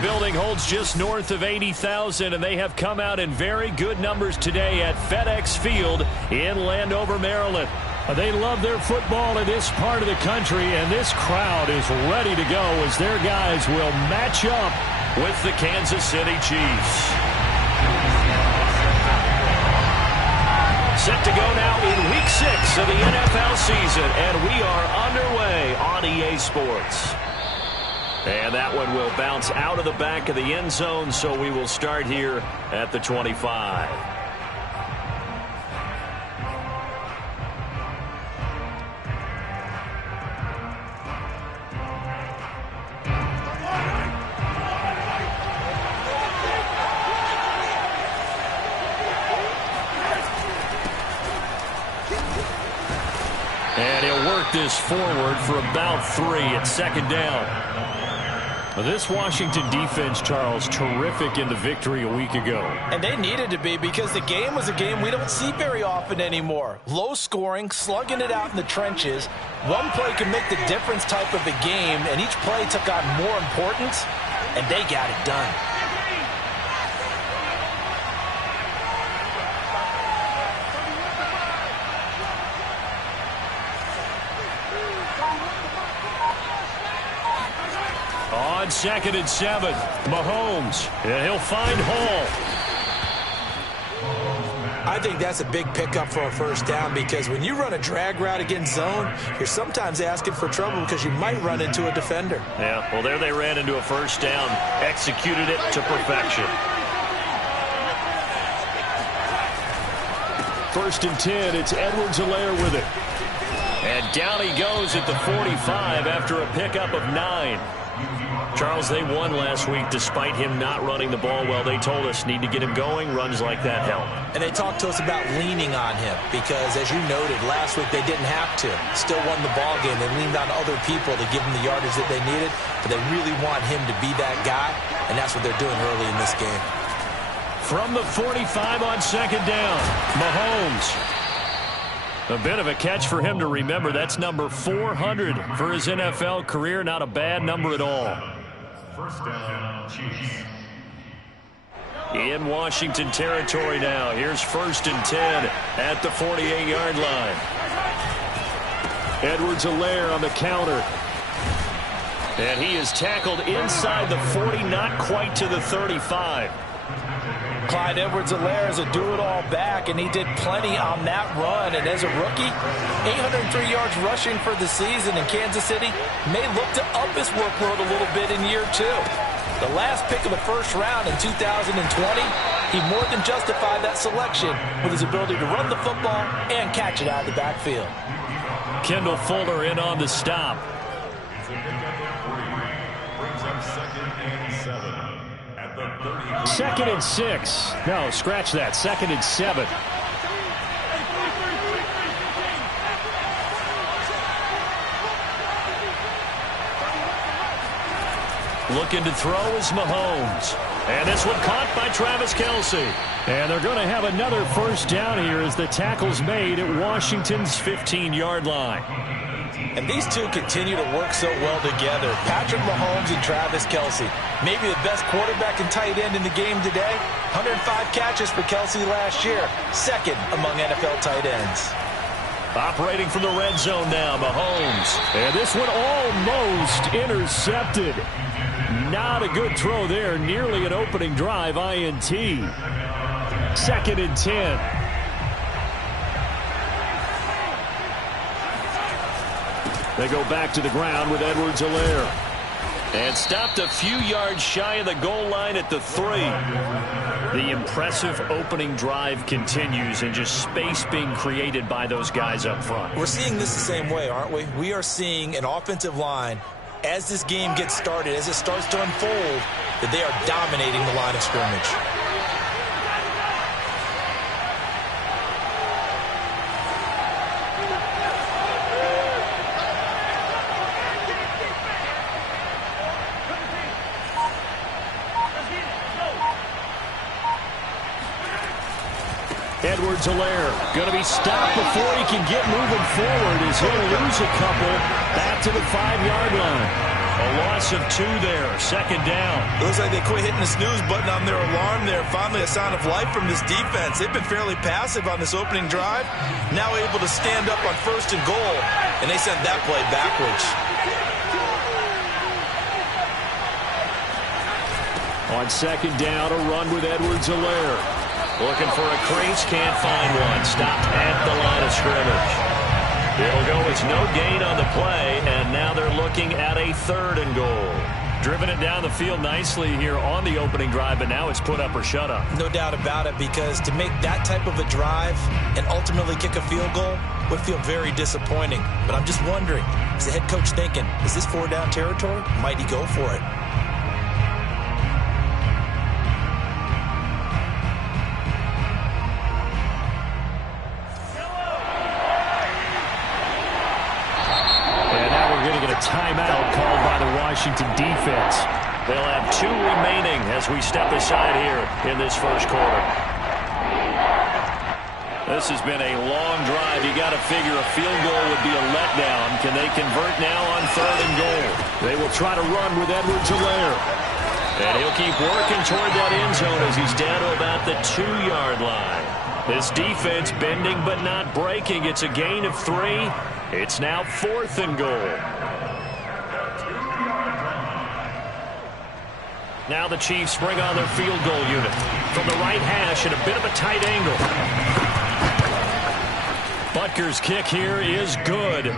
building holds just north of 80,000, and they have come out in very good numbers today at FedEx Field in Landover, Maryland. They love their football in this part of the country, and this crowd is ready to go as their guys will match up with the Kansas City Chiefs. Set to go now in Week 6 of the NFL season, and we are underway on EA Sports. And that one will bounce out of the back of the end zone, so we will start here at the 25. And he'll work this forward for about 3 at second down. This Washington defense, Charles, terrific in the victory a week ago. And they needed to be, because the game was a game we don't see very often anymore. Low scoring, slugging it out in the trenches. One play can make the difference type of a game, and each play took on more importance, and they got it done. On 2nd and 7, Mahomes, and he'll find Hall. I think that's a big pickup for a first down, because when you run a drag route against zone, you're sometimes asking for trouble because you might run into a defender. Yeah, well, there they ran into a first down, executed it to perfection. 1st and 10, it's Edwards-Helaire with it. And down he goes at the 45 after a pickup of 9. Charles, they won last week despite him not running the ball well. They told us need to get him going. Runs like that help. And they talked to us about leaning on him because, as you noted, last week they didn't have to. Still won the ball game. They leaned on other people to give them the yardage that they needed, but they really want him to be that guy, and that's what they're doing early in this game. From the 45 on 2nd down, Mahomes. A bit of a catch for him to remember. That's number 400 for his NFL career. Not a bad number at all. First down, Chiefs. In Washington territory now. Here's 1st and 10 at the 48-yard line. Edwards-Helaire on the counter. And he is tackled inside the 40, not quite to the 35. Clyde Edwards-Helaire is a do-it-all back, and he did plenty on that run. And as a rookie, 803 yards rushing for the season in Kansas City may look to up his workload a little bit in year 2. The last pick of the first round in 2020, he more than justified that selection with his ability to run the football and catch it out of the backfield. Kendall Fuller in on the stop. Brings up 2nd and 7. 2nd and 6. No, scratch that. 2nd and 7. Looking to throw is Mahomes. And this one caught by Travis Kelce. And they're going to have another first down here as the tackle's made at Washington's 15-yard line. And these two continue to work so well together. Patrick Mahomes and Travis Kelce. Maybe the best quarterback and tight end in the game today. 105 catches for Kelce last year. 2nd among NFL tight ends. Operating from the red zone now, Mahomes. And this one almost intercepted. Not a good throw there. Nearly an opening drive INT. 2nd and 10. They go back to the ground with Edwards-Helaire. And stopped a few yards shy of the goal line at the 3. The impressive opening drive continues, and just space being created by those guys up front. We're seeing this the same way, aren't we? We are seeing an offensive line, as this game gets started, as it starts to unfold, that they are dominating the line of scrimmage. Edwards-Helaire going to be stopped before he can get moving forward as he'll lose a couple back to the 5-yard line. A loss of 2 there. Second down. It looks like they quit hitting the snooze button on their alarm there. Finally a sign of life from this defense. They've been fairly passive on this opening drive. Now able to stand up on 1st and goal, and they sent that play backwards. On 2nd down, a run with Edwards-Helaire. Looking for a crease, can't find one. Stopped at the line of scrimmage. It'll go as no gain on the play, and now they're looking at a 3rd and goal. Driven it down the field nicely here on the opening drive, but now it's put up or shut up. No doubt about it, because to make that type of a drive and ultimately kick a field goal would feel very disappointing. But I'm just wondering, is the head coach thinking, is this 4-down territory? Might he go for it? Timeout called by the Washington defense. They'll have 2 remaining as we step aside here in this first quarter. This has been a long drive. You got to figure a field goal would be a letdown. Can they convert now on 3rd and goal? They will try to run with Edwards-Helaire. And he'll keep working toward that end zone as he's down to about the 2-yard line. This defense bending but not breaking. It's a gain of 3. It's now 4th and goal. Now the Chiefs bring on their field goal unit from the right hash at a bit of a tight angle. Butker's kick here is good.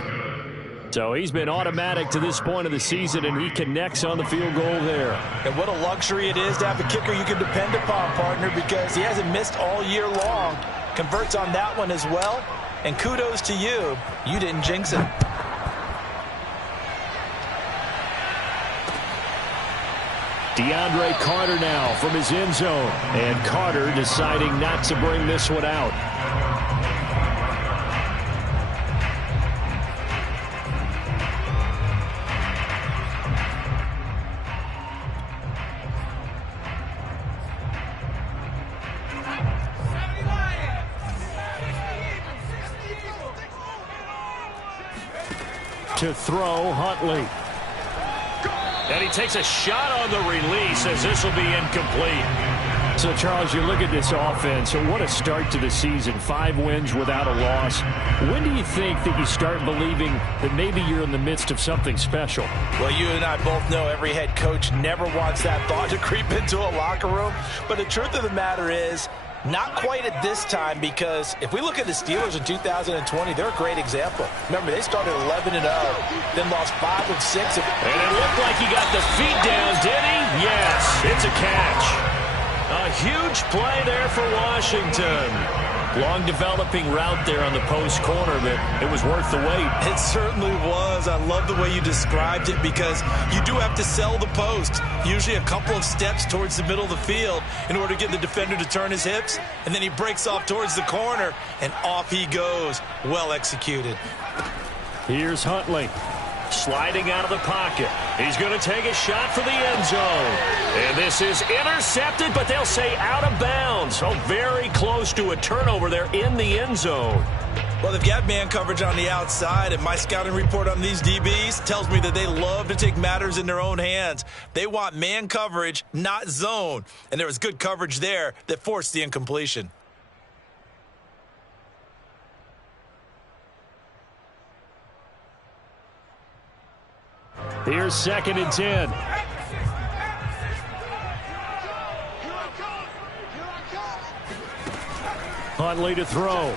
So he's been automatic to this point of the season, and he connects on the field goal there. And what a luxury it is to have a kicker you can depend upon, partner, because he hasn't missed all year long. Converts on that one as well. And kudos to you. You didn't jinx it. DeAndre Carter now from his end zone. And Carter deciding not to bring this one out. To throw, Huntley. And he takes a shot on the release as this will be incomplete. So, Charles, you look at this offense, what a start to the season. 5 wins without a loss. When do you think that you start believing that maybe you're in the midst of something special? Well, you and I both know every head coach never wants that thought to creep into a locker room. But the truth of the matter is, not quite at this time, because if we look at the Steelers in 2020, they're a great example. Remember, they started 11-0, then lost 5 of 6. And it looked like he got the feet down, did he? Yes, it's a catch. A huge play there for Washington. Long developing route there on the post corner, but it was worth the wait. It certainly was. I love the way you described it, because you do have to sell the post. Usually a couple of steps towards the middle of the field in order to get the defender to turn his hips. And then he breaks off towards the corner, and off he goes. Well executed. Here's Huntley. Sliding out of the pocket. He's going to take a shot for the end zone. And this is intercepted, but they'll say out of bounds. Oh, very close to a turnover there in the end zone. Well, they've got man coverage on the outside, and my scouting report on these DBs tells me that they love to take matters in their own hands. They want man coverage, not zone. And there was good coverage there that forced the incompletion. Here's 2nd and 10. Huntley to throw.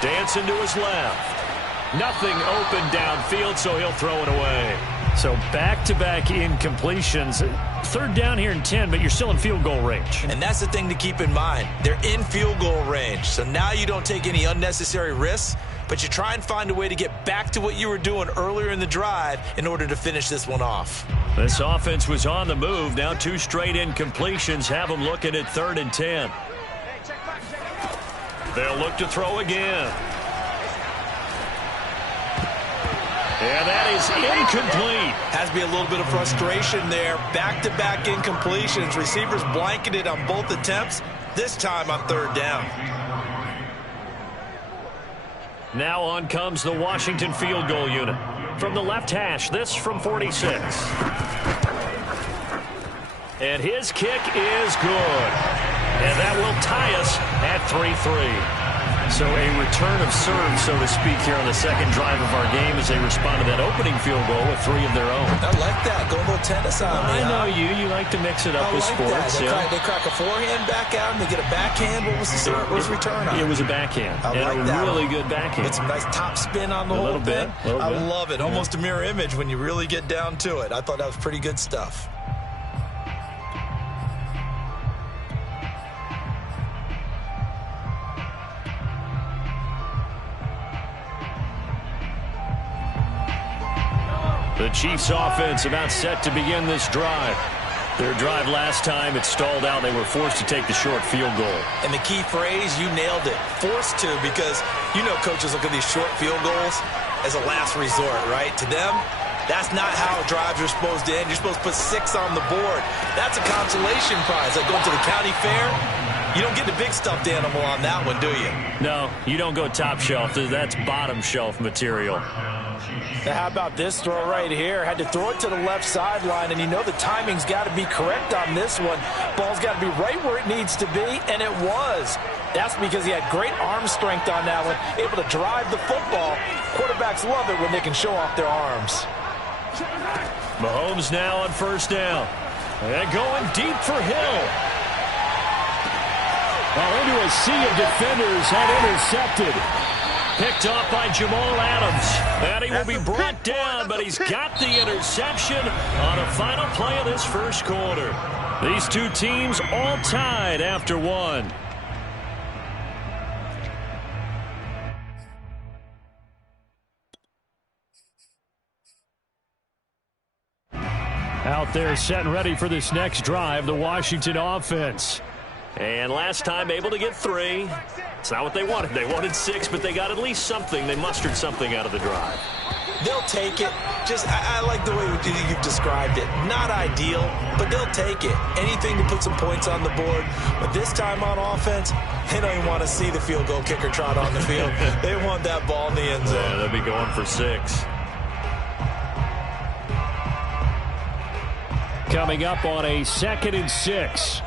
Dancing to his left. Nothing open downfield, so he'll throw it away. So back-to-back incompletions. 3rd down here and 10, but you're still in field goal range. And that's the thing to keep in mind. They're in field goal range. So now you don't take any unnecessary risks, but you try and find a way to get back to what you were doing earlier in the drive in order to finish this one off. This offense was on the move. Now 2 straight incompletions have them looking at 3rd and 10. They'll look to throw again. And that is incomplete. Has to be a little bit of frustration there. Back-to-back incompletions. Receivers blanketed on both attempts, this time on 3rd down. Now on comes the Washington field goal unit. From the left hash, this from 46. And his kick is good. And that will tie us at 3-3. So a return of serve, so to speak, here on the second drive of our game as they respond to that opening field goal with 3 of their own. I like that. Go a little tennis on me. I know you. You like to mix it up with sports. They crack a forehand back out and they get a backhand. What was the serve? What was the return on? It was a backhand. I like that. Really good backhand. Get some nice top spin on the whole thing. I love it. Almost a mirror image when you really get down to it. I thought that was pretty good stuff. The Chiefs offense about set to begin this drive. Their drive last time, it stalled out. They were forced to take the short field goal. And the key phrase, you nailed it. Forced to, because you know coaches look at these short field goals as a last resort, right? To them, that's not how drives are supposed to end. You're supposed to put 6 on the board. That's a consolation prize. Like going to the county fair, you don't get the big stuffed animal on that one, do you? No, you don't go top shelf. That's bottom shelf material. Now, how about this throw right here? Had to throw it to the left sideline, and you know the timing's got to be correct on this one. Ball's got to be right where it needs to be, and it was. That's because he had great arm strength on that one, able to drive the football. Quarterbacks love it when they can show off their arms. Mahomes now on first down. And going deep for Hill. Well, into a sea of defenders and intercepted. Picked off by Jamal Adams. And he will be brought down, but he's got the interception on a final play of this first quarter. These two teams all tied after one. Out there set and ready for this next drive, the Washington offense. And last time able to get 3. It's not what they wanted. They wanted 6, but they got at least something. They mustered something out of the drive. They'll take it. I like the way you've described it. Not ideal, but they'll take it. Anything to put some points on the board. But this time on offense, they don't even want to see the field goal kicker trot on the field. They want that ball in the end zone. Yeah, they'll be going for 6. Coming up on a 2nd and 6.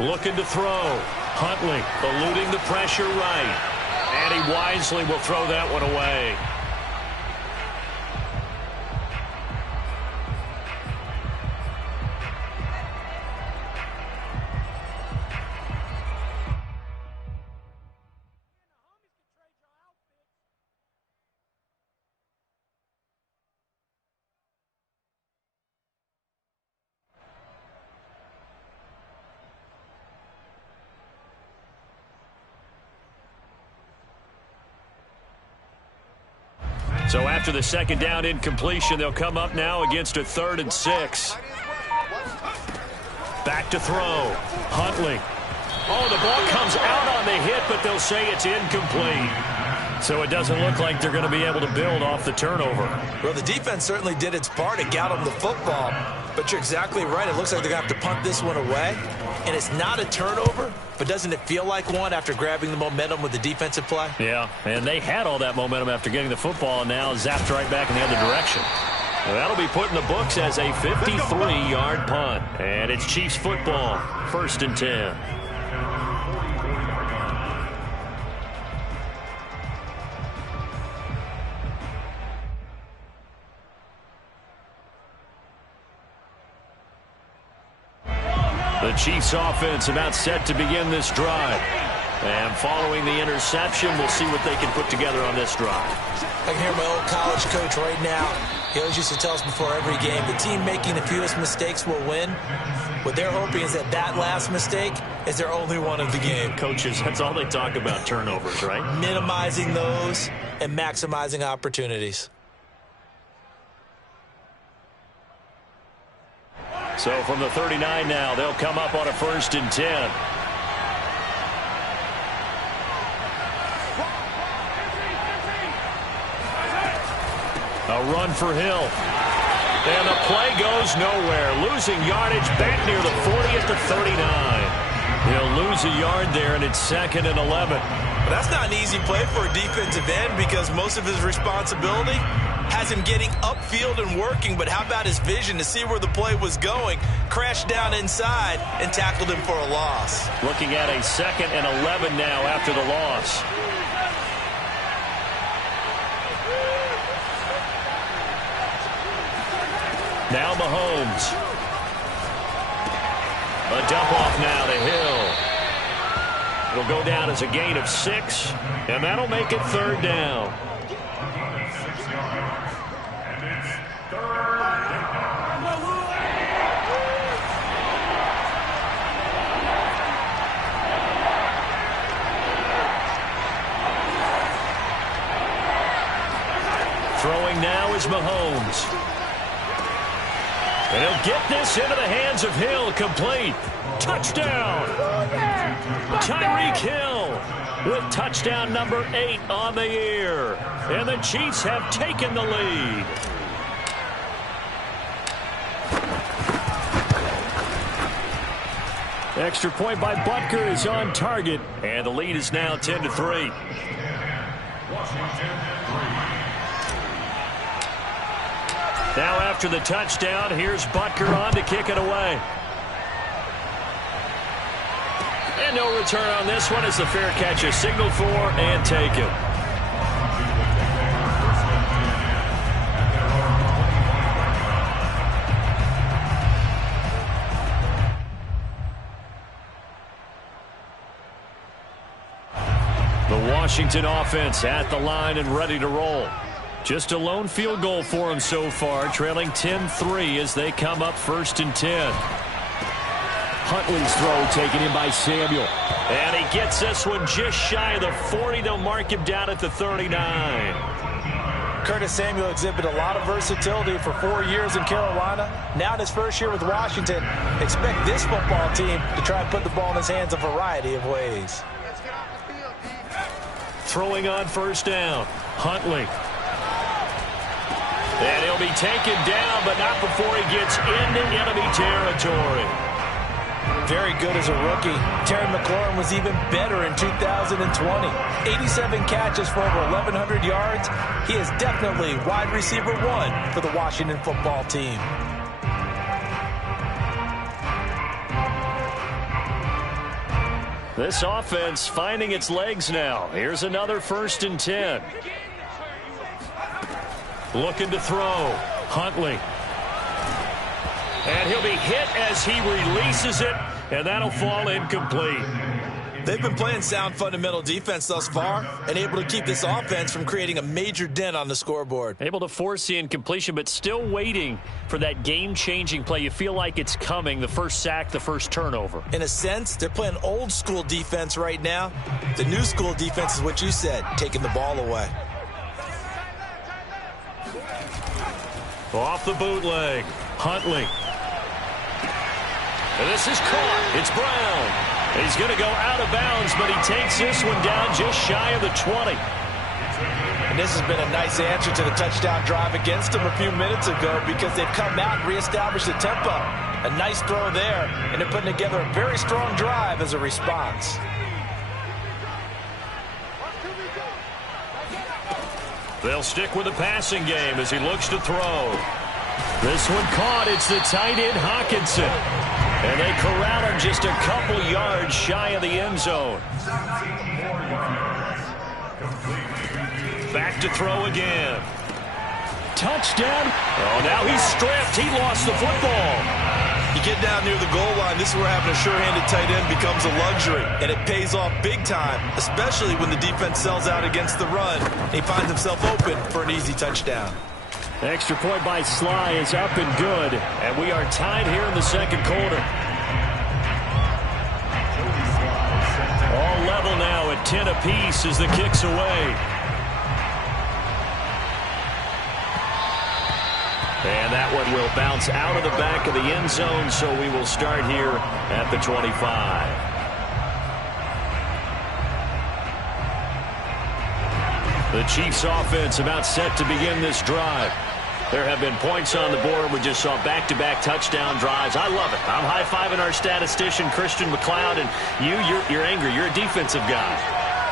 Looking to throw. Huntley eluding the pressure right. And he wisely will throw that one away. So after the second down incompletion, they'll come up now against a 3rd and 6. Back to throw. Huntley. Oh, the ball comes out on the hit, but they'll say it's incomplete. So it doesn't look like they're going to be able to build off the turnover. Well, the defense certainly did its part. It got them the football. But you're exactly right. It looks like they're going to have to punt this one away. And it's not a turnover, but doesn't it feel like one after grabbing the momentum with the defensive play? Yeah, and they had all that momentum after getting the football, and now zapped right back in the other direction. Well, that'll be put in the books as a 53-yard punt. And it's Chiefs football, 1st and 10. The Chiefs offense about set to begin this drive. And following the interception, we'll see what they can put together on this drive. I can hear my old college coach right now. He always used to tell us before every game, the team making the fewest mistakes will win. What they're hoping is that last mistake is their only one of the game. Coaches, that's all they talk about, turnovers, right? Minimizing those and maximizing opportunities. So from the 39 now, they'll come up on a 1st and 10. A run for Hill. And the play goes nowhere. Losing yardage back near the 40 at the 39. He'll lose lose a yard there, and it's 2nd and 11. But that's not an easy play for a defensive end because most of his responsibility has him getting upfield and working. But how about his vision to see where the play was going, crashed down inside, and tackled him for a loss. Looking at a 2nd and 11 now after the loss. Now Mahomes. A dump off now to Hill. It'll go down as a gain of 6, and that'll make it 3rd down. And it's 3rd down. Throwing now is Mahomes. And he'll get this into the hands of Hill, complete. Touchdown! Tyreek Hill with touchdown number 8 on the year. And the Chiefs have taken the lead. Extra point by Butker is on target. And the lead is now 10-3. Now after the touchdown, here's Butker on to kick it away. And no return on this one as the fair catch is signaled for and taken. The Washington offense at the line and ready to roll. Just a lone field goal for them so far, trailing 10-3 as they come up 1st and 10. Huntley's throw taken in by Samuel. And he gets this one just shy of the 40. They'll mark him down at the 39. Curtis Samuel exhibited a lot of versatility for 4 years in Carolina. Now in his first year with Washington, expect this football team to try and put the ball in his hands a variety of ways. Throwing on 1st down, Huntley. And he'll be taken down, but not before he gets into enemy territory. Very good as a rookie. Terry McLaurin was even better in 2020. 87 catches for over 1,100 yards. He is definitely wide receiver 1 for the Washington football team. This offense finding its legs now. Here's another 1st and 10. Looking to throw. Huntley. And he'll be hit as he releases it, and that'll fall incomplete. They've been playing sound fundamental defense thus far and able to keep this offense from creating a major dent on the scoreboard. Able to force the incompletion, but still waiting for that game-changing play. You feel like it's coming, the first sack, the first turnover. In a sense, they're playing old-school defense right now. The new-school defense is what you said, taking the ball away. Off the bootleg, Huntley. And this is caught. It's Brown. He's going to go out of bounds, but he takes this one down just shy of the 20. And this has been a nice answer to the touchdown drive against them a few minutes ago because they've come out and reestablished the tempo. A nice throw there, and they're putting together a very strong drive as a response. They'll stick with the passing game as he looks to throw. This one caught. It's the tight end, Hockenson. And they corral him just a couple yards shy of the end zone. Back to throw again. Touchdown. Oh, now he's stripped. He lost the football. You get down near the goal line, this is where having a sure-handed tight end becomes a luxury. And it pays off big time, especially when the defense sells out against the run. He finds himself open for an easy touchdown. Extra point by Sly is up and good. And we are tied here in the second quarter. All level now at 10 apiece as the kick's away. And that one will bounce out of the back of the end zone, so we will start here at the 25. The Chiefs offense about set to begin this drive. There have been points on the board. We just saw back-to-back touchdown drives. I love it. I'm high-fiving our statistician, Christian McLeod, and you're angry. You're a defensive guy.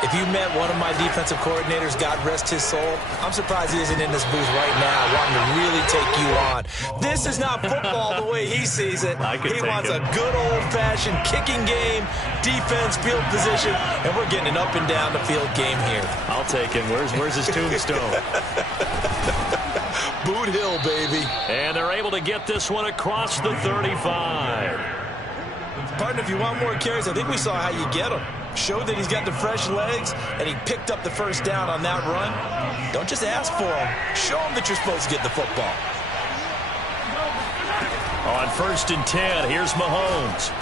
If you met one of my defensive coordinators, God rest his soul, I'm surprised he isn't in this booth right now wanting to really take you on. This is not football the way he sees it. He wants a good old-fashioned kicking game, defense, field position, and we're getting an up and down the field game here. I'll take him. Where's his tombstone? Boot Hill, baby. And they're able to get this one across the 35. Partner, if you want more carries, I think we saw how you get them. Showed that he's got the fresh legs, and he picked up the first down on that run. Don't just ask for him. Show him that you're supposed to get the football. On 1st and 10, here's Mahomes.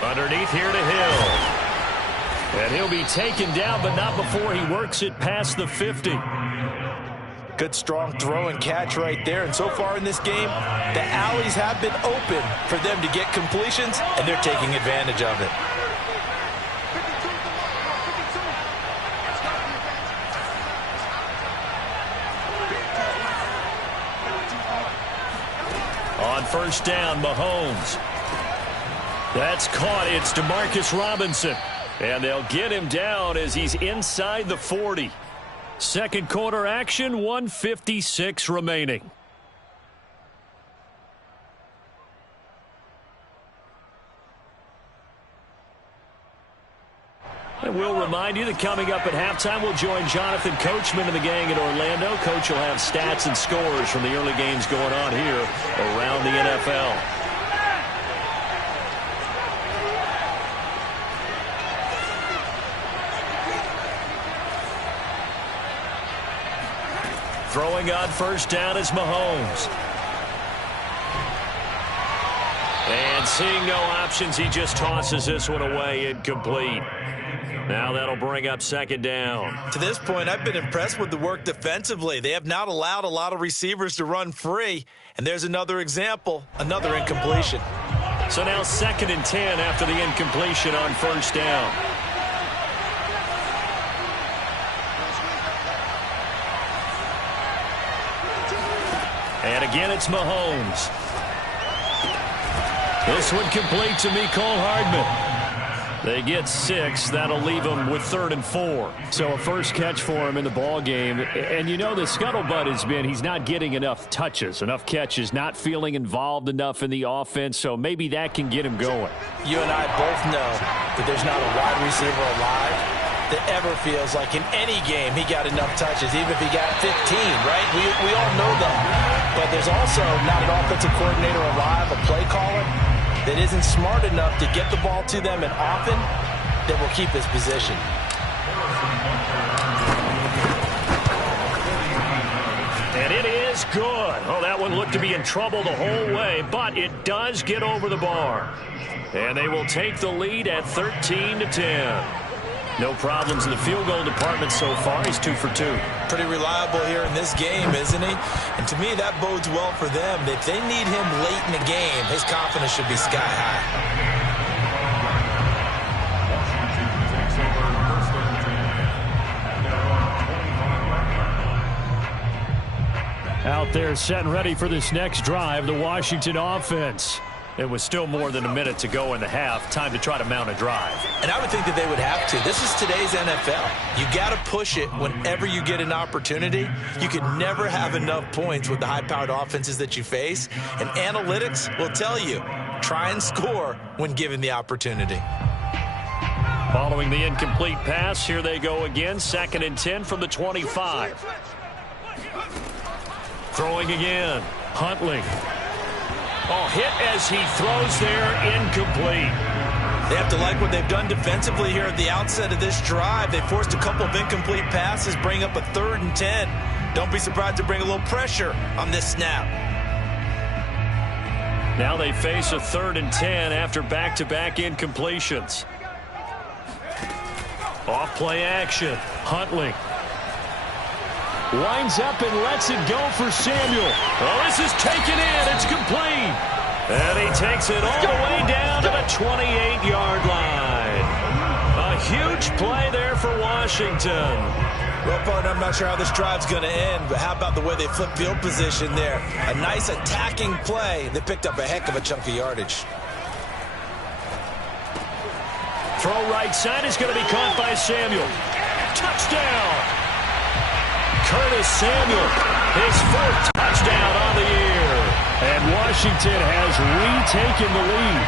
Underneath here to Hill. And he'll be taken down, but not before he works it past the 50. Good, strong throw and catch right there. And so far in this game, the alleys have been open for them to get completions, and they're taking advantage of it. On 1st down, Mahomes. That's caught. It's Demarcus Robinson. And they'll get him down as he's inside the 40. Second quarter action, 1:56 remaining. And we'll remind you that coming up at halftime, we'll join Jonathan Coachman and the gang in Orlando. Coach will have stats and scores from the early games going on here around the NFL. Throwing on 1st down is Mahomes. And seeing no options, he just tosses this one away, incomplete. Now that'll bring up 2nd down. To this point, I've been impressed with the work defensively. They have not allowed a lot of receivers to run free. And there's another example, another incompletion. So now 2nd and 10 after the incompletion on 1st down. And again, it's Mahomes. This one complete to Mecole Hardman. They get 6. That'll leave them with 3rd and 4. So a first catch for him in the ball game. And you know the scuttlebutt has been he's not getting enough touches, enough catches, not feeling involved enough in the offense. So maybe that can get him going. You and I both know that there's not a wide receiver alive that ever feels like in any game he got enough touches, even if he got 15, right? We all know that. But there's also not an offensive coordinator alive, a play caller, that isn't smart enough to get the ball to them and often that will keep his position. And it is good. Oh, that one looked to be in trouble the whole way, but it does get over the bar. And they will take the lead at 13-10. No problems in the field goal department so far. He's 2 for 2. Pretty reliable here in this game, isn't he? And to me, that bodes well for them. If they need him late in the game, his confidence should be sky high. Out there set and ready for this next drive, the Washington offense. It was still more than a minute to go in the half. Time to try to mount a drive. And I would think that they would have to. This is today's NFL. You got to push it whenever you get an opportunity. You could never have enough points with the high-powered offenses that you face. And analytics will tell you, try and score when given the opportunity. Following the incomplete pass, here they go again. 2nd and 10 from the 25. Throwing again. Huntley. Oh, hit as he throws there, incomplete. They have to like what they've done defensively here at the outset of this drive. They forced a couple of incomplete passes, bring up a 3rd and 10. Don't be surprised to bring a little pressure on this snap. Now they face a 3rd and 10 after back-to-back incompletions. Off play action. Huntley. Winds up and lets it go for Samuel. Oh, this is taken in. It's complete. And he takes it all the way down to the 28-yard line. A huge play there for Washington. Well, partner, I'm not sure how this drive's going to end, but how about the way they flip field position there? A nice attacking play that picked up a heck of a chunk of yardage. Throw right side is going to be caught by Samuel. Touchdown! Curtis Samuel, his fourth touchdown on the year. And Washington has retaken the lead.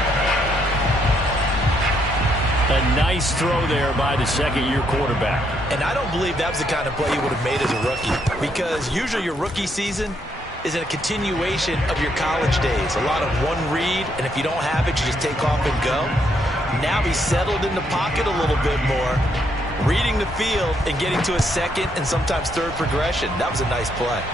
A nice throw there by the second-year quarterback. And I don't believe that was the kind of play he would have made as a rookie, because usually your rookie season is a continuation of your college days. A lot of one read, and if you don't have it, you just take off and go. Now he's settled in the pocket a little bit more, reading the field and getting to a second and sometimes third progression. That was a nice play.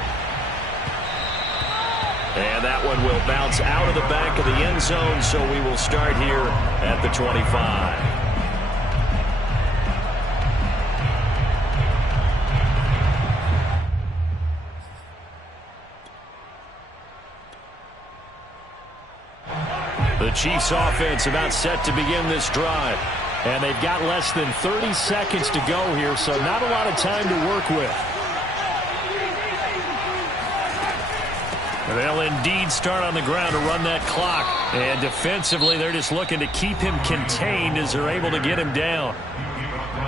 And that one will bounce out of the back of the end zone, so we will start here at the 25. The Chiefs offense about set to begin this drive. And they've got less than 30 seconds to go here, so not a lot of time to work with. They'll indeed start on the ground to run that clock. And defensively, they're just looking to keep him contained as they're able to get him down.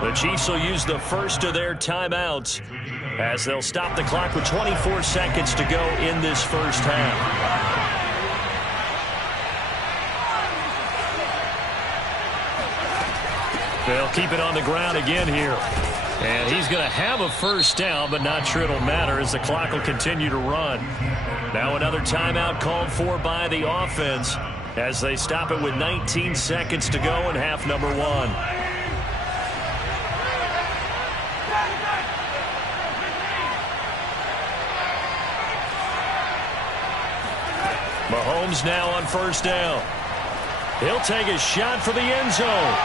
The Chiefs will use the first of their timeouts as they'll stop the clock with 24 seconds to go in this first half. They'll keep it on the ground again here. And he's going to have a first down, but not sure it'll matter as the clock will continue to run. Now another timeout called for by the offense as they stop it with 19 seconds to go in half number one. Mahomes now on first down. He'll take a shot for the end zone.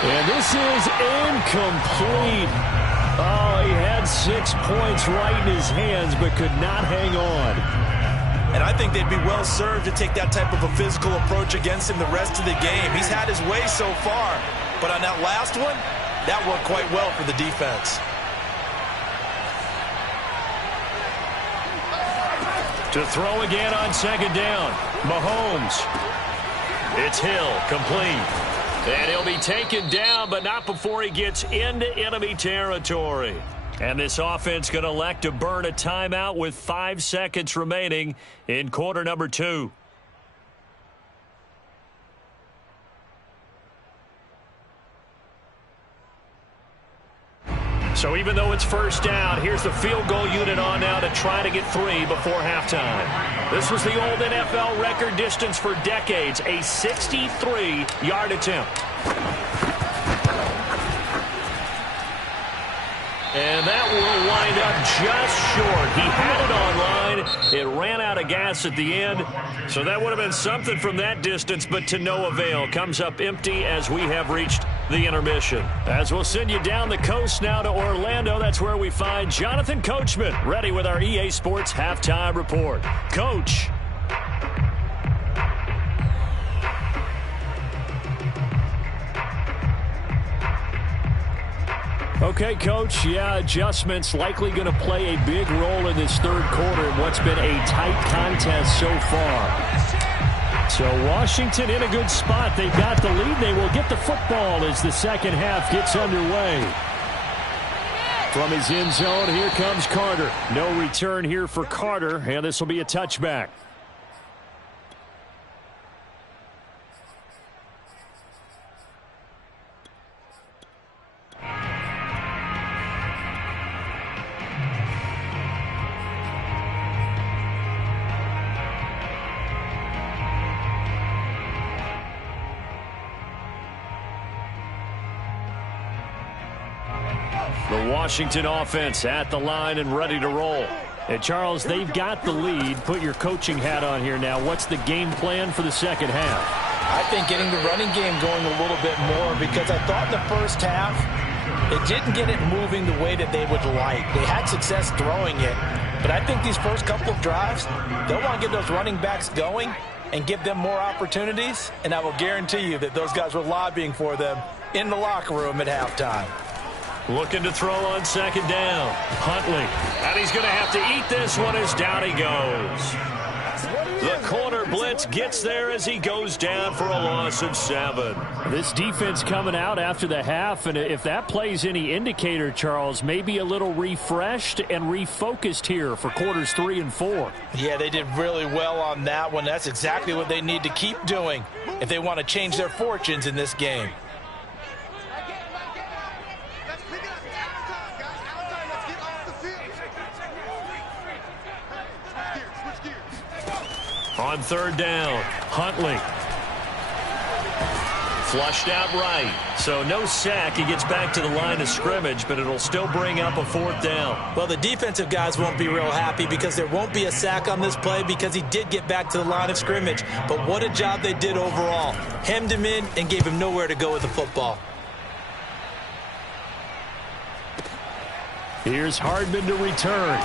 And this is incomplete. Oh, he had 6 points right in his hands but could not hang on. And I think they'd be well served to take that type of a physical approach against him the rest of the game. He's had his way so far, but on that last one, that worked quite well for the defense. To throw again on second down, Mahomes. It's Hill, complete. And he'll be taken down, but not before he gets into enemy territory. And this offense going to elect to burn a timeout with 5 seconds remaining in quarter number 2. So even though it's first down, here's the field goal unit on now to try to get 3 before halftime. This was the old NFL record distance for decades, a 63-yard attempt. And that will wind up just short. He had it on line. It ran out of gas at the end. So that would have been something from that distance, but to no avail. Comes up empty as we have reached the intermission. As we'll send you down the coast now to Orlando, that's where we find Jonathan Coachman, ready with our EA Sports Halftime Report. Coach. Okay, Coach, adjustments likely going to play a big role in this third quarter in what's been a tight contest so far. So Washington in a good spot. They've got the lead. They will get the football as the second half gets underway. From his end zone, here comes Carter. No return here for Carter, and this will be a touchback. The Washington offense at the line and ready to roll. And Charles, they've got the lead. Put your coaching hat on here now. What's the game plan for the second half? I think getting the running game going a little bit more, because I thought in the first half it didn't get it moving the way that they would like. They had success throwing it, but I think these first couple of drives, they'll want to get those running backs going and give them more opportunities, and I will guarantee you that those guys were lobbying for them in the locker room at halftime. Looking to throw on second down. Huntley. And he's going to have to eat this one as down he goes. The corner blitz gets there as he goes down for a loss of 7. This defense coming out after the half, and if that plays any indicator, Charles, maybe a little refreshed and refocused here for quarters 3 and 4. Yeah, they did really well on that one. That's exactly what they need to keep doing if they want to change their fortunes in this game. On third down, Huntley. Flushed out right. So no sack. He gets back to the line of scrimmage, but it'll still bring up a 4th down. Well, the defensive guys won't be real happy because there won't be a sack on this play because he did get back to the line of scrimmage. But what a job they did overall. Hemmed him in and gave him nowhere to go with the football. Here's Hardman to return.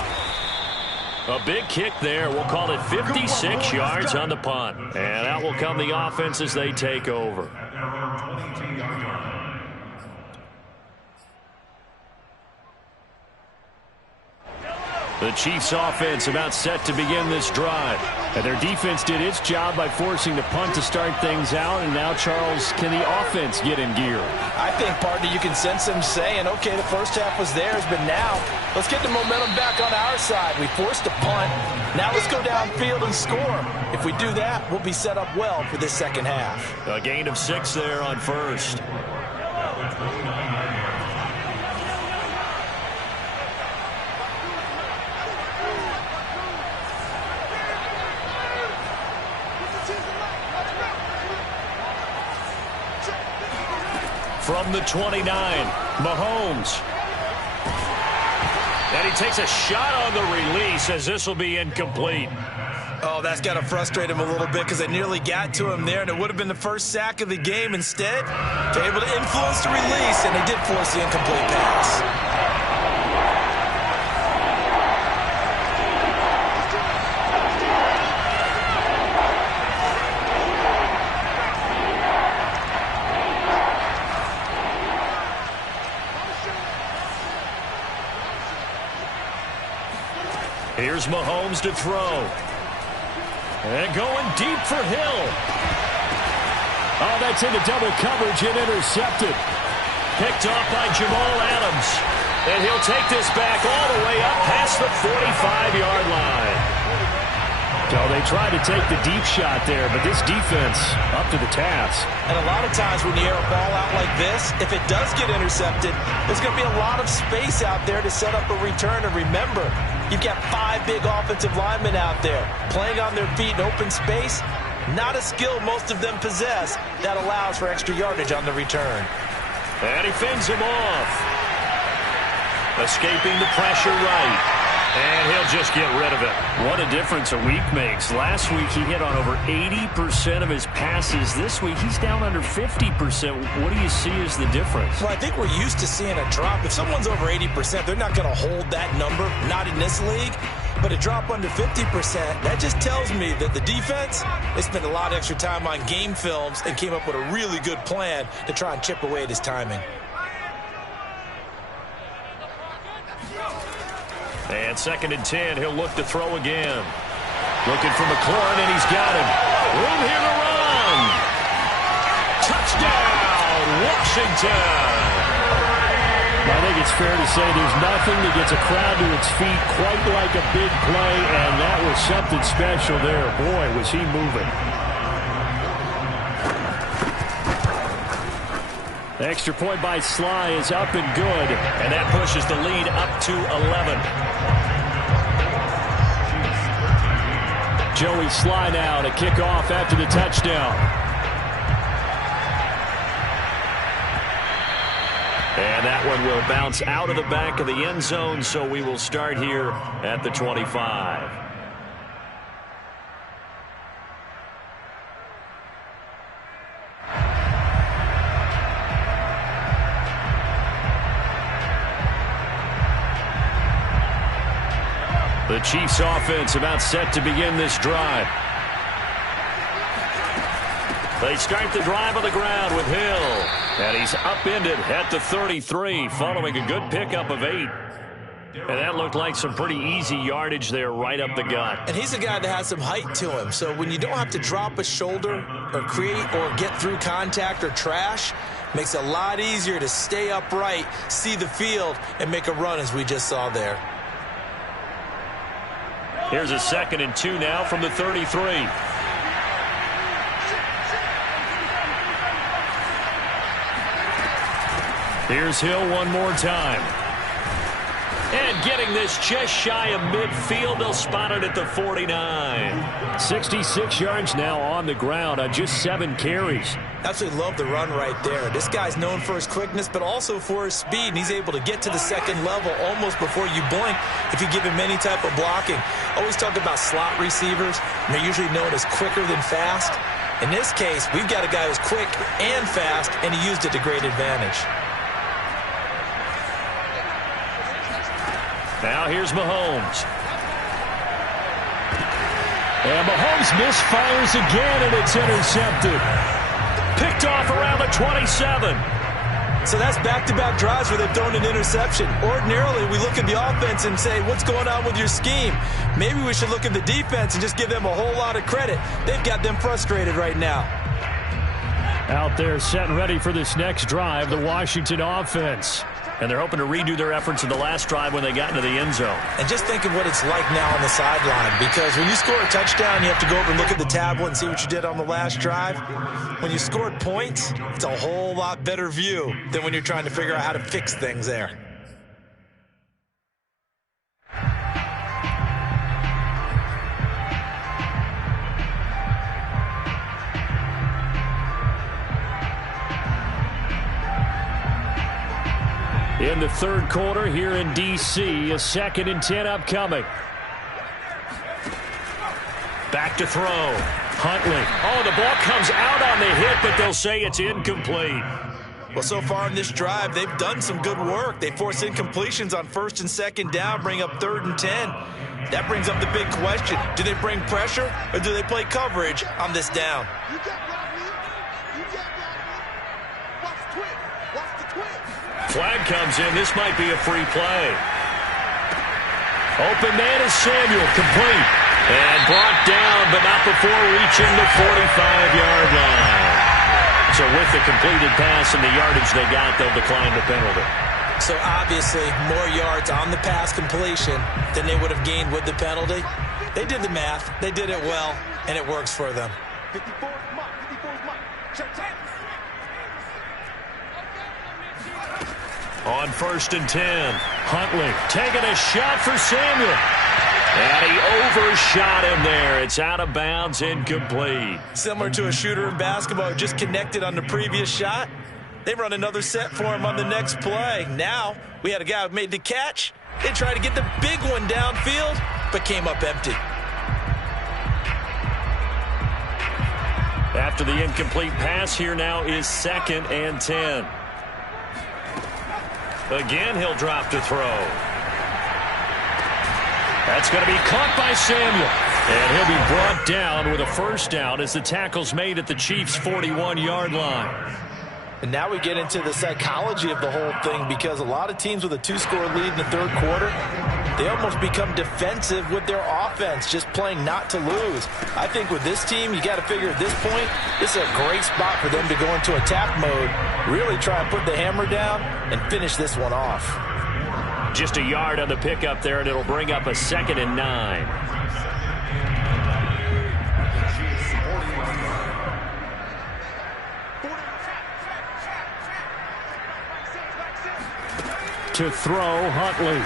A big kick there. We'll call it 56 yards on the punt. And out will come the offense as they take over. The Chiefs offense about set to begin this drive. And their defense did its job by forcing the punt to start things out. And now, Charles, can the offense get in gear? I think, partner, you can sense them saying, okay, the first half was theirs, but now let's get the momentum back on our side. We forced a punt. Now let's go downfield and score. If we do that, we'll be set up well for this second half. A gain of 6 there on first. From the 29, Mahomes. And he takes a shot on the release as this will be incomplete. Oh, that's got to frustrate him a little bit because they nearly got to him there, and it would have been the first sack of the game. Instead, they're able to influence the release, and they did force the incomplete pass. Here's Mahomes to throw. And going deep for Hill. Oh, that's into double coverage and intercepted. Picked off by Jamal Adams. And he'll take this back all the way up past the 45-yard line. So they tried to take the deep shot there, but this defense up to the task. And a lot of times when you air a ball out like this, if it does get intercepted, there's going to be a lot of space out there to set up a return. And remember, you've got 5 big offensive linemen out there playing on their feet in open space. Not a skill most of them possess that allows for extra yardage on the return. And he fends him off. Escaping the pressure right. And he'll just get rid of it. What a difference a week makes. Last week he hit on over 80% of his passes. This week he's down under 50%. What do you see as the difference? Well, I think we're used to seeing a drop. If someone's over 80%, they're not going to hold that number, not in this league. But a drop under 50%, that just tells me that the defense, they spent a lot of extra time on game films and came up with a really good plan to try and chip away at his timing. And 2nd and 10, he'll look to throw again. Looking for McLaurin, and he's got him. Room here to run. Touchdown, Washington. I think it's fair to say there's nothing that gets a crowd to its feet quite like a big play, and that was something special there. Boy, was he moving. The extra point by Sly is up and good. And that pushes the lead up to 11. Joey Sly now to kick off after the touchdown. And that one will bounce out of the back of the end zone, so we will start here at the 25. The Chiefs offense about set to begin this drive. They start the drive on the ground with Hill. And he's upended at the 33 following a good pickup of 8. And that looked like some pretty easy yardage there right up the gut. And he's a guy that has some height to him. So when you don't have to drop a shoulder or create or get through contact or trash, makes it a lot easier to stay upright, see the field, and make a run as we just saw there. Here's a 2nd and 2 now from the 33. Here's Hill one more time. And getting this just shy of midfield, they'll spot it at the 49. 66 yards now on the ground on just 7 carries. Absolutely love the run right there. This guy's known for his quickness, but also for his speed, and he's able to get to the 2nd level almost before you blink if you give him any type of blocking. Always talk about slot receivers, and they're usually known as quicker than fast. In this case, we've got a guy who's quick and fast, and he used it to great advantage. Now here's Mahomes. And Mahomes misfires again, and it's intercepted. Picked off around the 27. So that's back-to-back drives where they've thrown an interception. Ordinarily, we look at the offense and say, what's going on with your scheme? Maybe we should look at the defense and just give them a whole lot of credit. They've got them frustrated right now. Out there set and ready for this next drive, the Washington offense. And they're hoping to redo their efforts in the last drive when they got into the end zone. And just think of what it's like now on the sideline, because when you score a touchdown, you have to go over and look at the tablet and see what you did on the last drive. When you scored points, it's a whole lot better view than when you're trying to figure out how to fix things there. In the 3rd quarter here in D.C., a 2nd and 10 upcoming. Back to throw. Huntley. Oh, the ball comes out on the hit, but they'll say it's incomplete. Well, so far in this drive, they've done some good work. They force incompletions on 1st and 2nd down, bring up 3rd and 10. That brings up the big question. Do they bring pressure, or do they play coverage on this down? Flag comes in. This might be a free play. Open man is Samuel, complete. And brought down, but not before reaching the 45-yard line. So with the completed pass and the yardage they got, they'll decline the penalty. So obviously more yards on the pass completion than they would have gained with the penalty. They did the math. They did it well, and it works for them. 54 mark. On 1st and 10, Huntley taking a shot for Samuel. And he overshot him there. It's out of bounds, incomplete. Similar to a shooter in basketball who just connected on the previous shot. They run another set for him on the next play. Now, we had a guy who made the catch. They tried to get the big one downfield, but came up empty. After the incomplete pass, here now is 2nd and 10. Again, he'll drop to throw. That's going to be caught by Samuel. And he'll be brought down with a 1st down as the tackle's made at the Chiefs' 41-yard line. And now we get into the psychology of the whole thing, because a lot of teams with a 2-score lead in the 3rd quarter, they almost become defensive with their offense, just playing not to lose. I think with this team, you got to figure at this point, this is a great spot for them to go into attack mode, really try and put the hammer down and finish this one off. Just a yard on the pickup there, and it'll bring up a 2nd and 9. To throw, Huntley.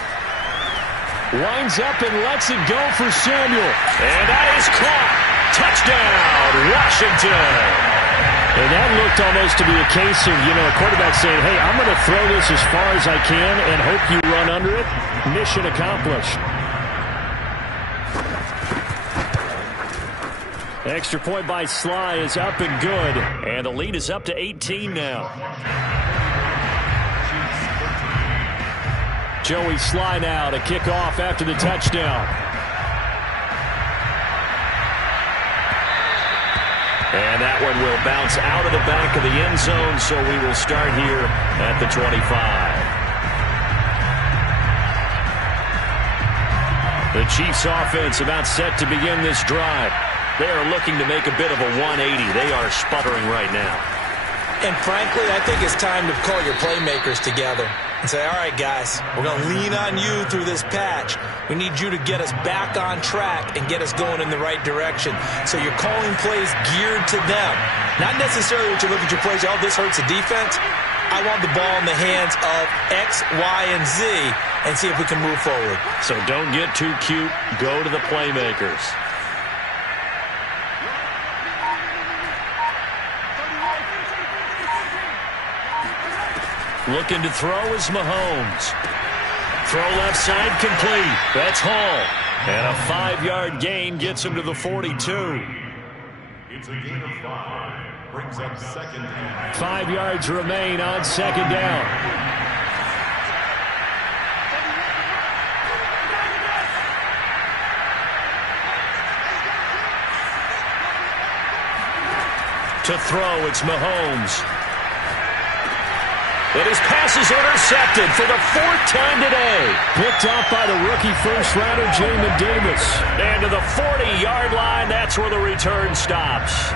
Winds up and lets it go for Samuel. And that is caught. Touchdown, Washington. And that looked almost to be a case of, a quarterback saying, hey, I'm going to throw this as far as I can and hope you run under it. Mission accomplished. Extra point by Sly is up and good. And the lead is up to 18 now. Joey Sly now to kick off after the touchdown. And that one will bounce out of the back of the end zone, so we will start here at the 25. The Chiefs offense about set to begin this drive. They are looking to make a bit of a 180. They are sputtering right now. And frankly, I think it's time to call your playmakers together and say, all right, guys, we're going to lean on you through this patch. We need you to get us back on track and get us going in the right direction. So you're calling plays geared to them. Not necessarily what you look at your plays, oh, this hurts the defense. I want the ball in the hands of X, Y, and Z and see if we can move forward. So don't get too cute. Go to the playmakers. Looking to throw is Mahomes. Throw left side complete. That's Hall. And a 5-yard gain gets him to the 42. It's a gain of 5. Brings up second down. 5 yards remain on second down. To throw, it's Mahomes. And his pass is intercepted for the 4th time today. Picked off by the rookie first-rounder, Jamin Davis. And to the 40-yard line, that's where the return stops.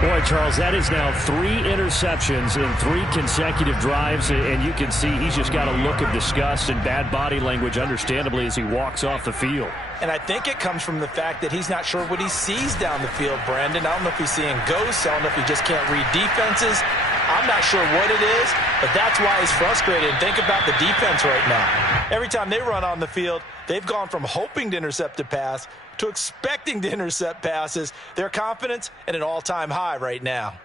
Boy, Charles, that is now 3 interceptions in 3 consecutive drives, and you can see he's just got a look of disgust and bad body language, understandably, as he walks off the field. And I think it comes from the fact that he's not sure what he sees down the field, Brandon. I don't know if he's seeing ghosts. I don't know if he just can't read defenses. I'm not sure what it is, but that's why he's frustrated. Think about the defense right now. Every time they run on the field, they've gone from hoping to intercept a pass to expecting to intercept passes. Their confidence at an all-time high right now.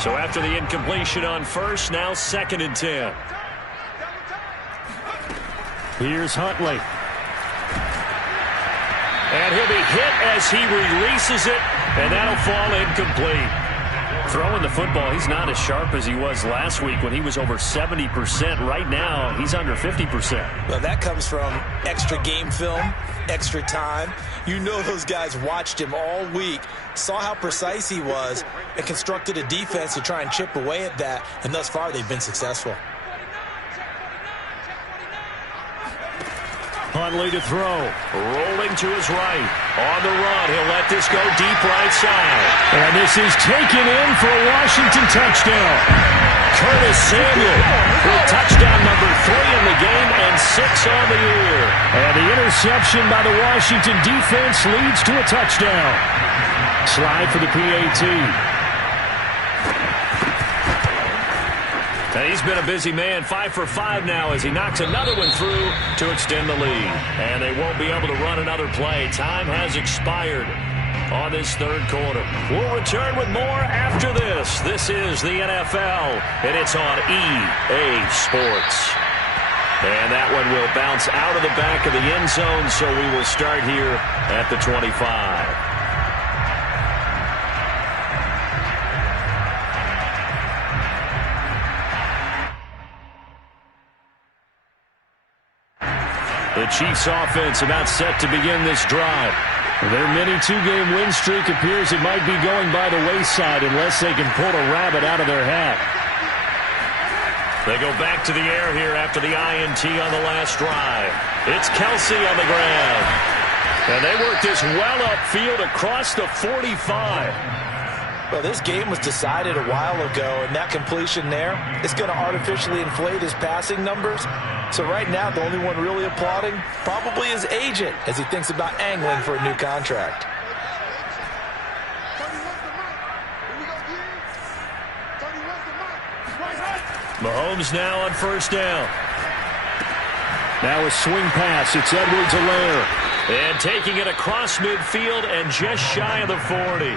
So after the incompletion on first, now 2nd and 10. Here's Huntley. And he'll be hit as he releases it, and that'll fall incomplete. Throwing the football, he's not as sharp as he was last week when he was over 70%. Right now, he's under 50%. Well, that comes from extra game film, extra time. You know those guys watched him all week, saw how precise he was, and constructed a defense to try and chip away at that, and thus far they've been successful. Huntley to throw. Rolling to his right. On the run. He'll let this go deep right side. And this is taken in for a Washington touchdown. Curtis Samuel with touchdown number 3 in the game and 6 on the year. And the interception by the Washington defense leads to a touchdown. Slide for the PAT. He's been a busy man, 5 for 5 now as he knocks another one through to extend the lead. And they won't be able to run another play. Time has expired on this 3rd quarter. We'll return with more after this. This is the NFL, and it's on EA Sports. And that one will bounce out of the back of the end zone, so we will start here at the 25. The Chiefs offense about set to begin this drive. Their mini 2-game win streak appears it might be going by the wayside unless they can pull a rabbit out of their hat. They go back to the air here after the INT on the last drive. It's Kelsey on the ground. And they work this well upfield across the 45. Well, this game was decided a while ago, and that completion there is going to artificially inflate his passing numbers. So right now, the only one really applauding probably his agent as he thinks about angling for a new contract. Mahomes now on 1st down. Now a swing pass. It's Edwards-Helaire. And taking it across midfield and just shy of the 40.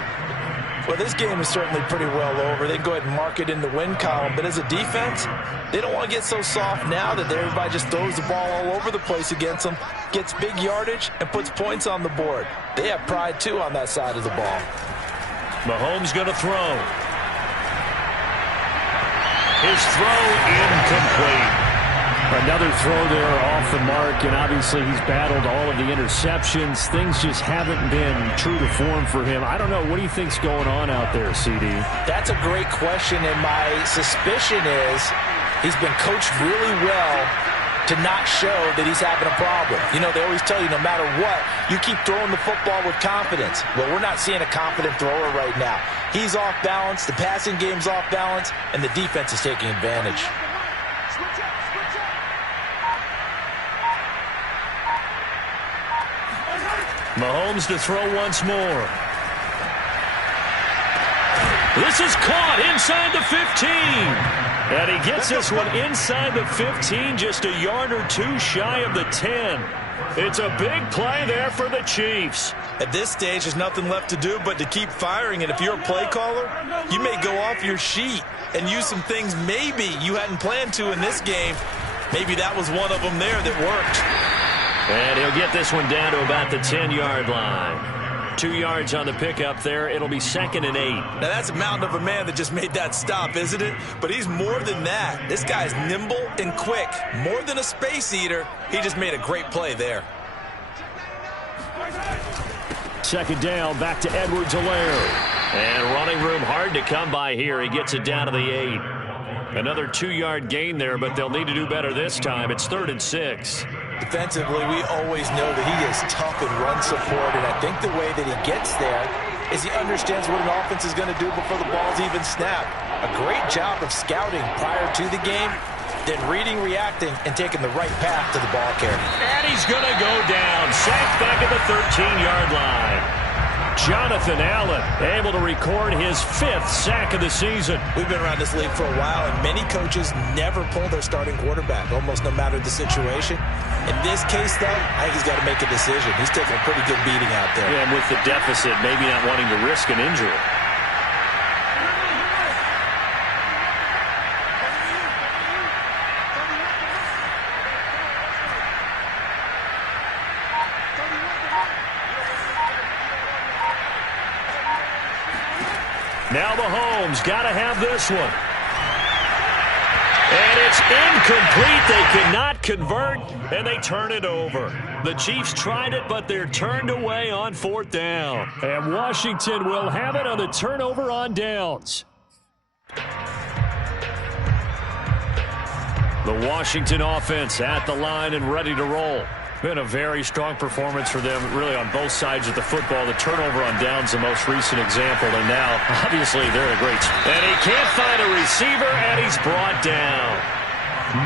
Well, this game is certainly pretty well over. They can go ahead and mark it in the win column. But as a defense, they don't want to get so soft now that everybody just throws the ball all over the place against them, gets big yardage, and puts points on the board. They have pride, too, on that side of the ball. Mahomes going to throw. His throw incomplete. Another throw there off the mark, and obviously he's battled all of the interceptions. Things just haven't been true to form for him. I don't know. What do you think's going on out there, CD? That's a great question, and my suspicion is he's been coached really well to not show that he's having a problem. You know, they always tell you no matter what, you keep throwing the football with confidence. Well, we're not seeing a confident thrower right now. He's off balance, the passing game's off balance, and the defense is taking advantage. Mahomes to throw once more. This is caught inside the 15. And he gets this one inside the 15, just a yard or two shy of the 10. It's a big play there for the Chiefs. At this stage, there's nothing left to do but to keep firing. And if you're a play caller, you may go off your sheet and use some things maybe you hadn't planned to in this game. Maybe that was one of them there that worked. And he'll get this one down to about the 10-yard line. 2 yards on the pickup there. It'll be 2nd and 8. Now, that's a mountain of a man that just made that stop, isn't it? But he's more than that. This guy's nimble and quick. More than a space eater. He just made a great play there. 2nd down, back to Edwards-Helaire. And running room hard to come by here. He gets it down to the 8. Another 2-yard gain there, but they'll need to do better this time. It's 3rd and 6. Defensively, we always know that he is tough in run support, and I think the way that he gets there is he understands what an offense is going to do before the ball's even snapped. A great job of scouting prior to the game, then reading, reacting, and taking the right path to the ball carrier. And he's going to go down. Sacked back at the 13-yard line. Jonathan Allen able to record his 5th sack of the season. We've been around this league for a while, and many coaches never pull their starting quarterback, almost no matter the situation. In this case, though, I think he's got to make a decision. He's taking a pretty good beating out there. Yeah, and with the deficit, maybe not wanting to risk an injury. Now Mahomes got to have this one. And it's incomplete. They cannot convert, and they turn it over. The Chiefs tried it, but they're turned away on 4th down. And Washington will have it on the turnover on downs. The Washington offense at the line and ready to roll. Been a very strong performance for them, really, on both sides of the football. The turnover on downs, the most recent example, and now, obviously, they're in a great spot. And he can't find a receiver, and he's brought down.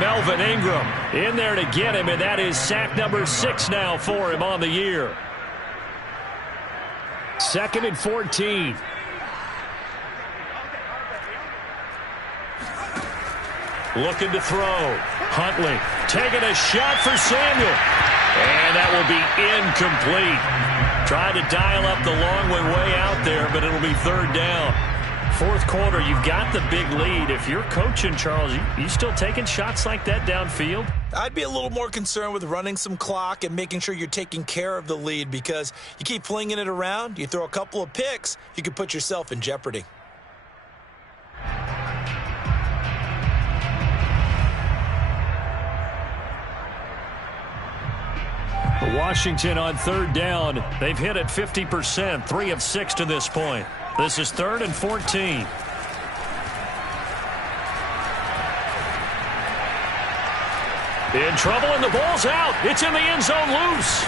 Melvin Ingram in there to get him, and that is sack number 6 now for him on the year. 2nd and 14. Looking to throw. Huntley taking a shot for Samuel. And that will be incomplete. Trying to dial up the long way out there, but it'll be 3rd down. 4th quarter, you've got the big lead. If you're coaching, Charles, you still taking shots like that downfield? I'd be a little more concerned with running some clock and making sure you're taking care of the lead, because you keep flinging it around, you throw a couple of picks, you can put yourself in jeopardy. Washington on 3rd down. They've hit it 50%, 3 of 6 to this point. This is 3rd and 14. In trouble, and the ball's out. It's in the end zone, loose.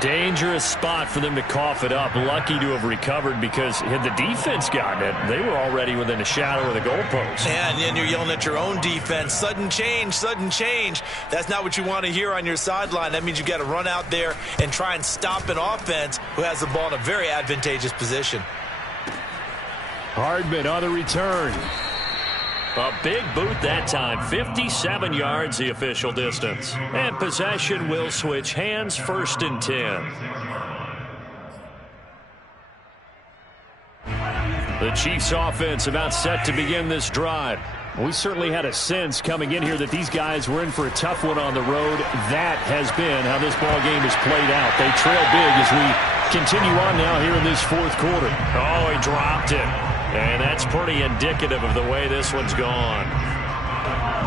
Dangerous spot for them to cough it up. Lucky to have recovered, because had the defense gotten it, they were already within a shadow of the goalpost. And then you're yelling at your own defense. Sudden change, sudden change. That's not what you want to hear on your sideline. That means you've got to run out there and try and stop an offense who has the ball in a very advantageous position. Hardman on the return. A big boot that time. 57 yards the official distance. And possession will switch hands, 1st and 10. The Chiefs offense about set to begin this drive. We certainly had a sense coming in here that these guys were in for a tough one on the road. That has been how this ball game has played out. They trail big as we continue on now here in this 4th quarter. Oh, he dropped it. And that's pretty indicative of the way this one's gone.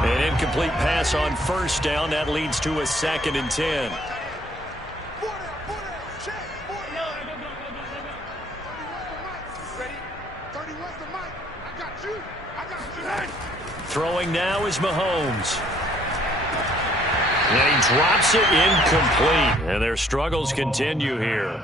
An incomplete pass on first down. That leads to a 2nd and 10. Throwing now is Mahomes. And he drops it incomplete. And their struggles continue here.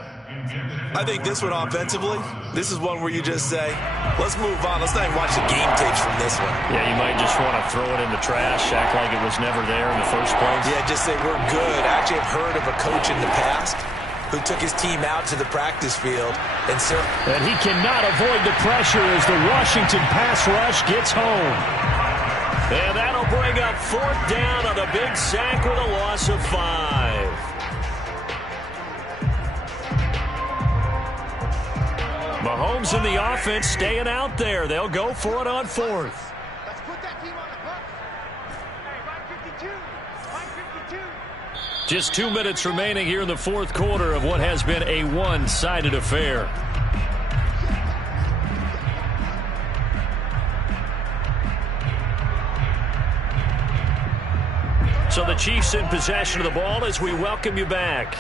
I think this one offensively, this is one where you just say, let's move on. Let's not even watch the game tapes from this one. Yeah, you might just want to throw it in the trash, act like it was never there in the first place. Yeah, just say we're good. I actually have heard of a coach in the past who took his team out to the practice field. And he cannot avoid the pressure as the Washington pass rush gets home. And that'll bring up 4th down on a big sack with a loss of 5. Mahomes and the offense staying out there. They'll go for it on 4th. Let's put that team on the bus. Hey, 152. Just 2 minutes remaining here in the 4th quarter of what has been a one-sided affair. So the Chiefs in possession of the ball as we welcome you back.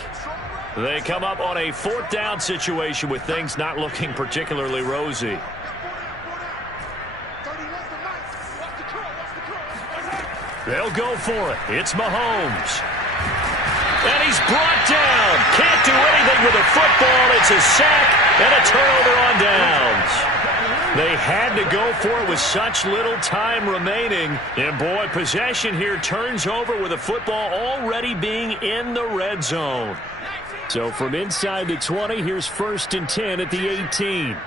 They come up on a 4th down situation with things not looking particularly rosy. They'll go for it. It's Mahomes. And he's brought down. Can't do anything with the football. It's a sack and a turnover on downs. They had to go for it with such little time remaining. And, boy, possession here turns over with the football already being in the red zone. So from inside the 20, here's 1st and 10 at the 18.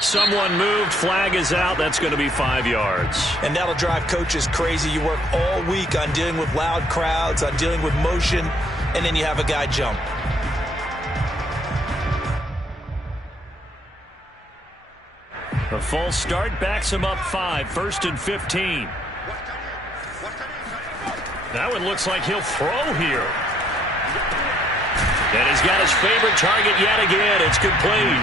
Someone moved. Flag is out. That's going to be 5 yards. And that'll drive coaches crazy. You work all week on dealing with loud crowds, on dealing with motion, and then you have a guy jump. A false start backs him up 5. 1st and 15. That one looks like he'll throw here. And he's got his favorite target yet again. It's complete.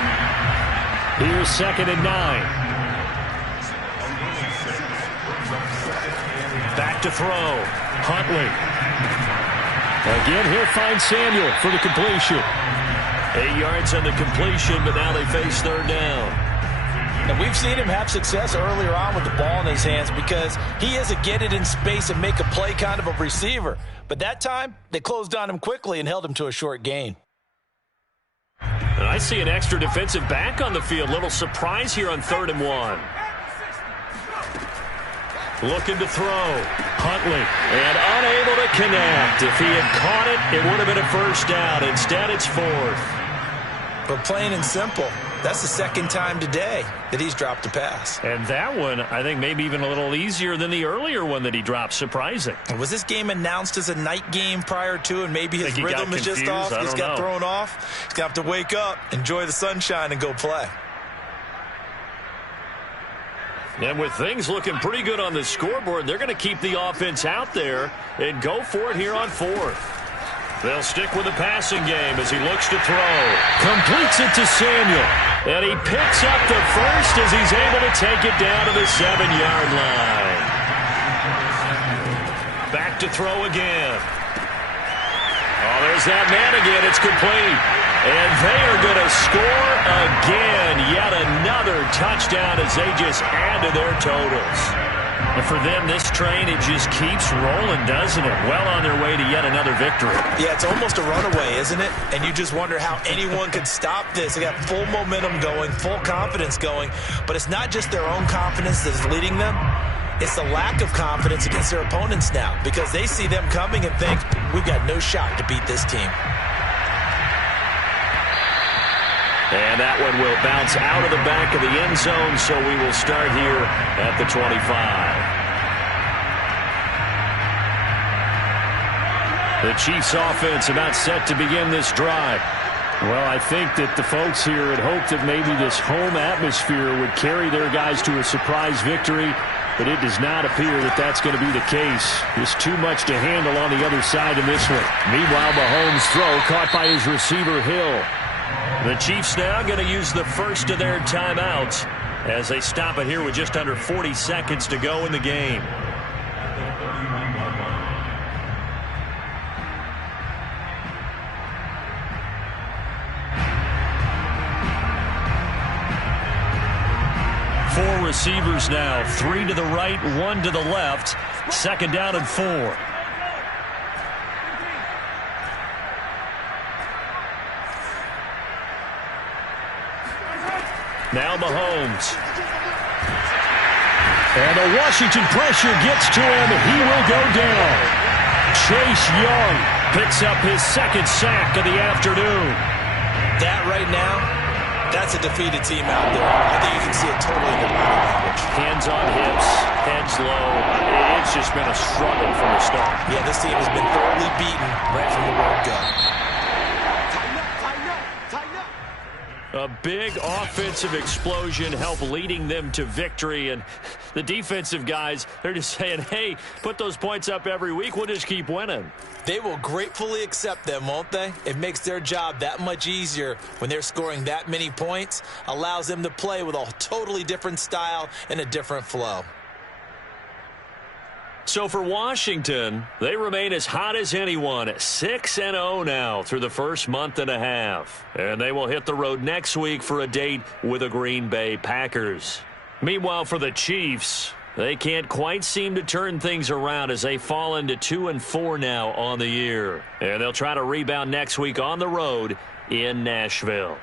Here's 2nd and 9. Back to throw. Huntley. Again, he'll find Samuel for the completion. 8 yards on the completion, but now they face 3rd down. And we've seen him have success earlier on with the ball in his hands because he is a get it in space and make a play kind of a receiver. But that time, they closed on him quickly and held him to a short gain. And I see an extra defensive back on the field. Little surprise here on 3rd and 1. Looking to throw. Huntley. And unable to connect. If he had caught it, it would have been a 1st down. Instead, it's 4th. But plain and simple, that's the 2nd time today that he's dropped a pass. And that one, I think, maybe even a little easier than the earlier one that he dropped. Surprising. Was this game announced as a night game prior to, and maybe his rhythm is just off? He's got thrown off. He's going to have to wake up, enjoy the sunshine, and go play. And with things looking pretty good on the scoreboard, they're going to keep the offense out there and go for it here on 4th. They'll stick with the passing game as he looks to throw. Completes it to Samuel. And he picks up the first as he's able to take it down to the 7-yard line. Back to throw again. Oh, there's that man again. It's complete. And they are going to score again. Yet another touchdown as they just add to their totals. And for them, this train, it just keeps rolling, doesn't it? Well on their way to yet another victory. Yeah, it's almost a runaway, isn't it? And you just wonder how anyone could stop this. They got full momentum going, full confidence going. But it's not just their own confidence that's leading them. It's the lack of confidence against their opponents now because they see them coming and think, we've got no shot to beat this team. And that one will bounce out of the back of the end zone, so we will start here at the 25. The Chiefs offense about set to begin this drive. Well, I think that the folks here had hoped that maybe this home atmosphere would carry their guys to a surprise victory. but it does not appear that that's going to be the case. Just too much to handle on the other side in this one. Meanwhile, Mahomes' throw caught by his receiver, Hill. The Chiefs now going to use the first of their timeouts as they stop it here with just under 40 seconds to go in the game. Four receivers now, 3 to the right, 1 to the left. Second down and 4. Now Mahomes. And the Washington pressure gets to him. He will go down. Chase Young picks up his second sack of the afternoon. That right now, that's a defeated team out there. I think you can see it totally in the body language. Hands on hips, heads low. It's just been a struggle from the start. Yeah, this team has been thoroughly beaten right from the word go. A big offensive explosion helped leading them to victory. And the defensive guys, they're just saying, hey, put those points up every week. We'll just keep winning. They will gratefully accept them, won't they? It makes their job that much easier when they're scoring that many points. Allows them to play with a totally different style and a different flow. So for Washington, they remain as hot as anyone, 6-0 now through the first month and a half. And they will hit the road next week for a date with the Green Bay Packers. Meanwhile, for the Chiefs, they can't quite seem to turn things around as they fall into 2-4 now on the year. And they'll try to rebound next week on the road in Nashville.